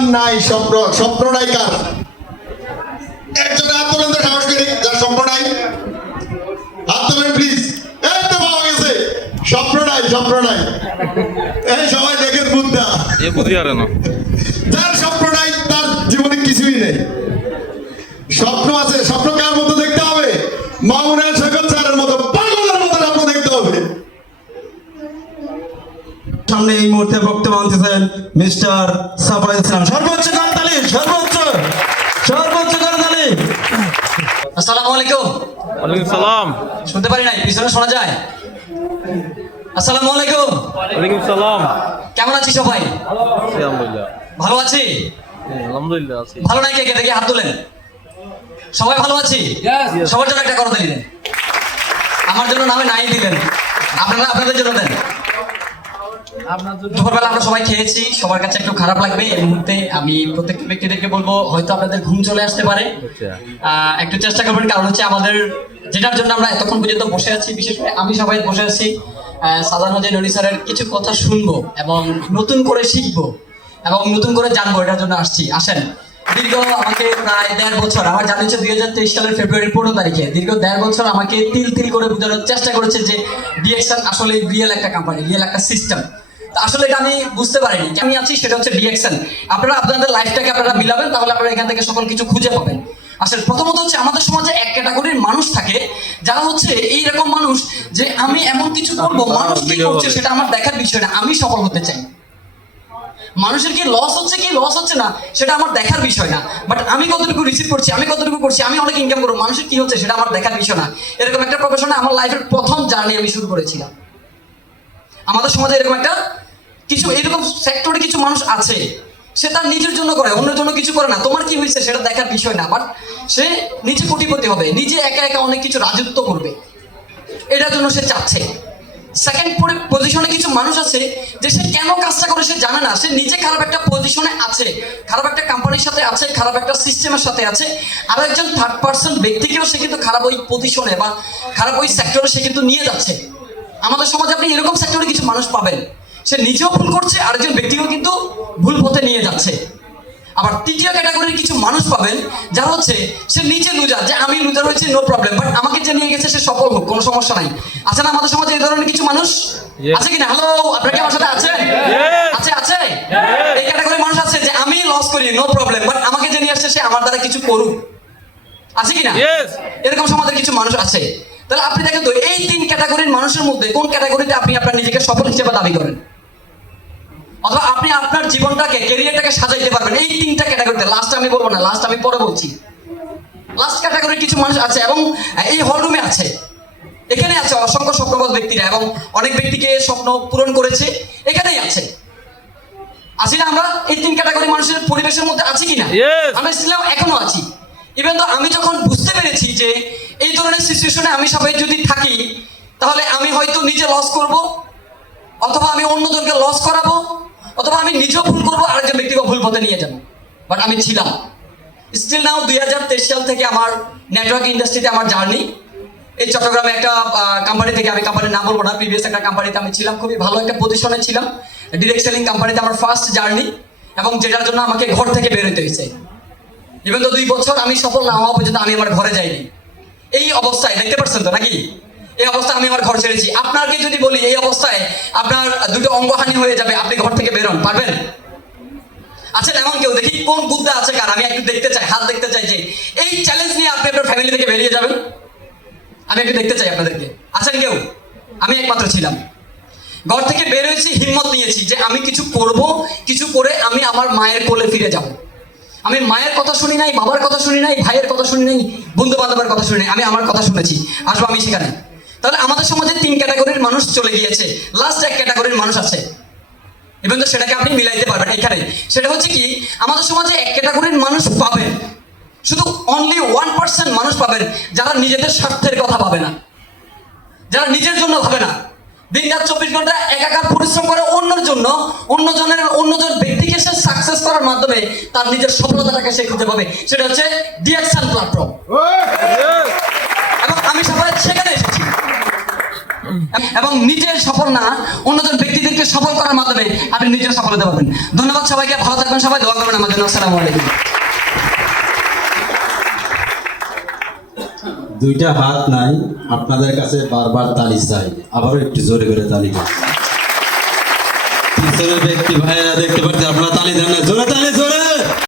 কার নাই সম্প্রদায় কার? একজন হাত তোলেন সাহস করে যার স্বপ্ন হাত তোলেন প্লিজ এই তো পাওয়া গেছে। স্বপ্ন নাই এই সবাই দেখেন বুদ্ধা। যার নাই তার জীবনে কিছুই নেই। স্বপ্ন আছে স্বপ্ন কার মতো দেখতে হবে মামুনের শেখর স্যারের মতো পাগলের মতো স্বপ্ন দেখতে হবে সামনে এই মুহূর্তে বক্তব্য আনতেছেন মিস্টার সাফাই ইসলাম সর্বোচ্চ করতালি সর্বোচ্চ সর্বোচ্চ করতালি আসসালামু আলাইকুম। ওয়ালাইকুম সালাম। শুনতে পারি নাই পিছনে শোনা যায়? আসসালামু আলাইকুম। ওয়ালাইকুম সালাম। কেমন আছি সবাই? আছি আলহামদুলিল্লাহ। ভালো আছি? এই, আলহামদুলিল্লাহ আছি। ভালো নাই কে কে? দেখি হাত তোলেন। সবাই ভালো আছি? সবার জন্য একটা করতে দিলেন। আমার জন্য নামে নাই দিলেন। আপনারা আপনাদের জন্য দেন। দুপুরবেলা আমরা সবাই খেয়েছি সবার কাছে একটু খারাপ লাগবে এই মুহূর্তে আমি প্রত্যেকটা ব্যক্তিদেরকে বলব হয়তো আপনাদের ঘুম চলে আসতে পারে। আচ্ছা। একটু চেষ্টা করবেন কারণ হচ্ছে আমাদের যেটার জন্য আমরা এতক্ষণ পর্যন্ত বসে আছি বিশেষ করে আমি সবাই বসে আছি সাজানো যে ননি স্যারের কিছু কথা শুনব এবং নতুন করে শিখব এবং নতুন করে জানব এটার জন্য আসছি। আসেন দীর্ঘ আমাকে প্রায় দেড় বছর আমার জানা হচ্ছে দুই হাজার তেইশ সালের ফেব্রুয়ারির পনেরো তারিখে দীর্ঘ দেড় বছর আমাকে তিল তিল করে বোঝানোর চেষ্টা করেছে যে ডিএক্সএন আসলে রিয়েল একটা কোম্পানি রিয়েল একটা সিস্টেম আসলে এটা আমি বুঝতে পারিনি। আমি আছি সেটা হচ্ছে ডিএক্সএন আপনারা আপনাদের লাইফটাকে আপনারা মিলাবেন তাহলে আপনারা এখান থেকে সকল কিছু খুঁজে পাবেন। আসলে প্রথমত হচ্ছে আমাদের সমাজে এক ক্যাটাগরির মানুষ থাকে যারা হচ্ছে এইরকম মানুষ যে আমি এমন কিছু করব মানুষ কি করছে সেটা আমার দেখার বিষয় না আমি সফল হতে চাই। মানুষের কি লস হচ্ছে কি লস হচ্ছে না সেটা আমার দেখার বিষয় না। বাট আমি কতটুকু রিসিভ করছি আমি কতটুকু করছি আমি অনেক ইনকাম করব মানুষের কি হচ্ছে সেটা আমার দেখার বিষয় না। এরকম একটা প্রফেশনে আমার লাইফের প্রথম জার্নি আমি শুরু করেছিলাম। আমাদের সমাজে এরকম একটা কিছু এরকম সেক্টরে কিছু মানুষ আছে, সে তার নিজের জন্য করে, অন্যের জন্য কিছু করে না। তোমার কি হয়েছে সেটা দেখার বিষয় না বাট সে নিজে কোটিপতি হবে, নিজে একা একা অনেক কিছু রাজত্ব করবে। এটার জন্য সে চাচ্ছে। সেকেন্ড পজিশনে কিছু মানুষ আছে, যে সে কেন কাজটা করে সে জানে না। সে নিজে খারাপ একটা পজিশনে আছে, খারাপ একটা কোম্পানির সাথে আছে, খারাপ একটা সিস্টেমের সাথে আছে। আর একজন থার্ড পার্সন ব্যক্তিকেও সে কিন্তু খারাপ ওই পজিশনে বা খারাপ ওই সেক্টরে সে কিন্তু নিয়ে যাচ্ছে। আমাদের সমাজে আপনি এরকম সেক্টরে কিছু মানুষ পাবেন। সে নিজেও ভুল করছে আরেকজন ব্যক্তিকেও কিন্তু ভুল পথে নিয়ে যাচ্ছে। আবার তৃতীয় ক্যাটাগরির কিছু মানুষ পাবেন যারা হচ্ছে সে নিজে লুজার যে আমি লুজার হয়েছি নো প্রবলেম বাট আমাকে যে নিয়ে গেছে সে সফল হোক কোনো সমস্যা নাই। আছে না আমাদের সমাজে এই ধরনের কিছু মানুষ? আছে কিনা? হ্যালো আপনার কি আমার সাথে আছেন? আছে আছে? এই ক্যাটাগরির মানুষ আছে যে আমি লস করি নো প্রবলেম বাট আমাকে যে নিয়ে আসছে সে আমার দ্বারা কিছু করুক। আছে কিনা? এরকম সমাজের কিছু মানুষ আছে। তাহলে আপনি দেখেন তো এই তিন ক্যাটাগরির মানুষের মধ্যে কোন ক্যাটাগরিতে আপনি আপনার নিজেকে সফল হিসেবে দাবি করেন? অথবা আপনি আপনার জীবনটাকে ক্যারিয়ারটাকে সাজাইতে পারবেন। এই তিনটা ক্যাটাগরিতে লাস্ট আমি বলব না লাস্ট আমি পরে বলছি। লাস্ট ক্যাটাগরি কিছু মানুষ আছে এবং এই হলরুমে আছে। এখানে আছে অসংখ্য স্বপ্নবৎ ব্যক্তিরা এবং অনেক ব্যক্তিকে স্বপ্ন পূরণ করেছে। এখানেই আছে। আছি না আমরা? এই তিন ক্যাটাগরি মানুষের পরিবেশের মধ্যে আছি কিনা. আমরা ছিলাম এখনও আছি। ইভেন তো আমি যখন বুঝতে পেরেছি যে এই ধরনের সিচুয়েশনে আমি সবাই যদি থাকি তাহলে আমি হয়তো নিজে লস করব অথবা আমি অন্যজনকে লস করাবো। অথবা আমি নিজেও ভুল করব, আরেকজন ব্যক্তিকে ভুল পথে নিয়ে যাব। বাট আমি ছিলাম। স্টিল নাও দুই হাজার তেইশ সাল থেকে আমার নেটওয়ার্ক ইন্ডাস্ট্রিতে আমার জার্নি এই চট্টগ্রামে একটা কোম্পানি থেকে আমি কোম্পানির নাম বলব না প্রিভিয়াস একটা কোম্পানিতে আমি ছিলাম, খুবই ভালো একটা পজিশনে ছিলাম। ডিরেক্ট সেলিং কোম্পানিতে আমার ফার্স্ট জার্নি এবং যেটার জন্য আমাকে ঘর থেকে বেরোতে হয়েছে ইভেন তো দুই বছর আমি সফল না হওয়া পর্যন্ত আমি আমার ঘরে যাইনি। এই অবস্থায়, দেখতে পাচ্ছেন তো নাকি? এই অবস্থায় আমি আমার ঘর ছেড়েছি। আপনাকে যদি বলি, এই অবস্থায় আপনার দুটো অঙ্গহানি হয়ে যাবে, আপনি ঘর থেকে বেরোন, পারবেন? আচ্ছা এমন কেউ? দেখি কোন বুদ্ধা আছে কার? আমি একটু দেখতে চাই, হাত দেখতে চাই যে, এই চ্যালেঞ্জ নিয়ে আপনি আপনার ফ্যামিলি থেকে বেরিয়ে যাবেন? আমি একটু দেখতে চাই আপনাদেরকে। আছেন কেউ? আমি একমাত্র ছিলাম। ঘর থেকে বের হয়েছি, হিম্মত নিয়েছি যে আমি কিছু করব, কিছু করে আমি আমার মায়ের কোলে ফিরে যাব। আমি মায়ের কথা শুনি নাই, বাবার কথা শুনি নাই, ভাইয়ের কথা শুনি নাই বন্ধু বান্ধবের কথা শুনি নাই, আমি আমার কথা শুনেছি। আসব আমি সেখানে। তাহলে আমাদের সমাজে তিন ক্যাটাগরির মানুষ চলে গিয়েছে। লাস্ট এক ক্যাটাগরির মানুষ আছে। এবং তো সেটাকে আপনি মিলাইতে পারবেন এখানে। সেটা হচ্ছে কি আমাদের সমাজে এক ক্যাটাগরির মানুষ পাবেন। শুধু অনলি ওয়ান পার্সেন্ট মানুষ পাবেন যারা নিজেদের স্বার্থের কথা ভাবে না। যারা নিজের জন্য ভাবে না। দিন রাত চব্বিশ ঘণ্টা একাকার পরিশ্রম করে অন্যের জন্য অন্যজনের অন্যজন ব্যক্তিকে সে সাকসেস করার মাধ্যমে তার নিজের সফলতাটাকে সে খুঁজে পাবে। সেটা হচ্ছে ডিএকশন প্ল্যাটফর্ম এবং আমি সবাই সেখানে এসেছি। এবং নিজের সফল না, অন্যজন ব্যক্তিদেরকে সফল করার মাধ্যমে আপনি নিজের সফল হতে পারবেন ধন্যবাদ সবাইকে, ভালো থাকবেন সবাই, দোয়া করবেন জন্য। আসসালামু আলাইকুম। দুইটা হাত নাই, আপনাদের কাছে বারবার তালি চাই। আবারও একটু জোরে করে তালি পিছনের ব্যক্তি ভাইয়েরা দেখতে পাচ্ছি আপনারা তালি দেন না। জোরে তালি, জোরে।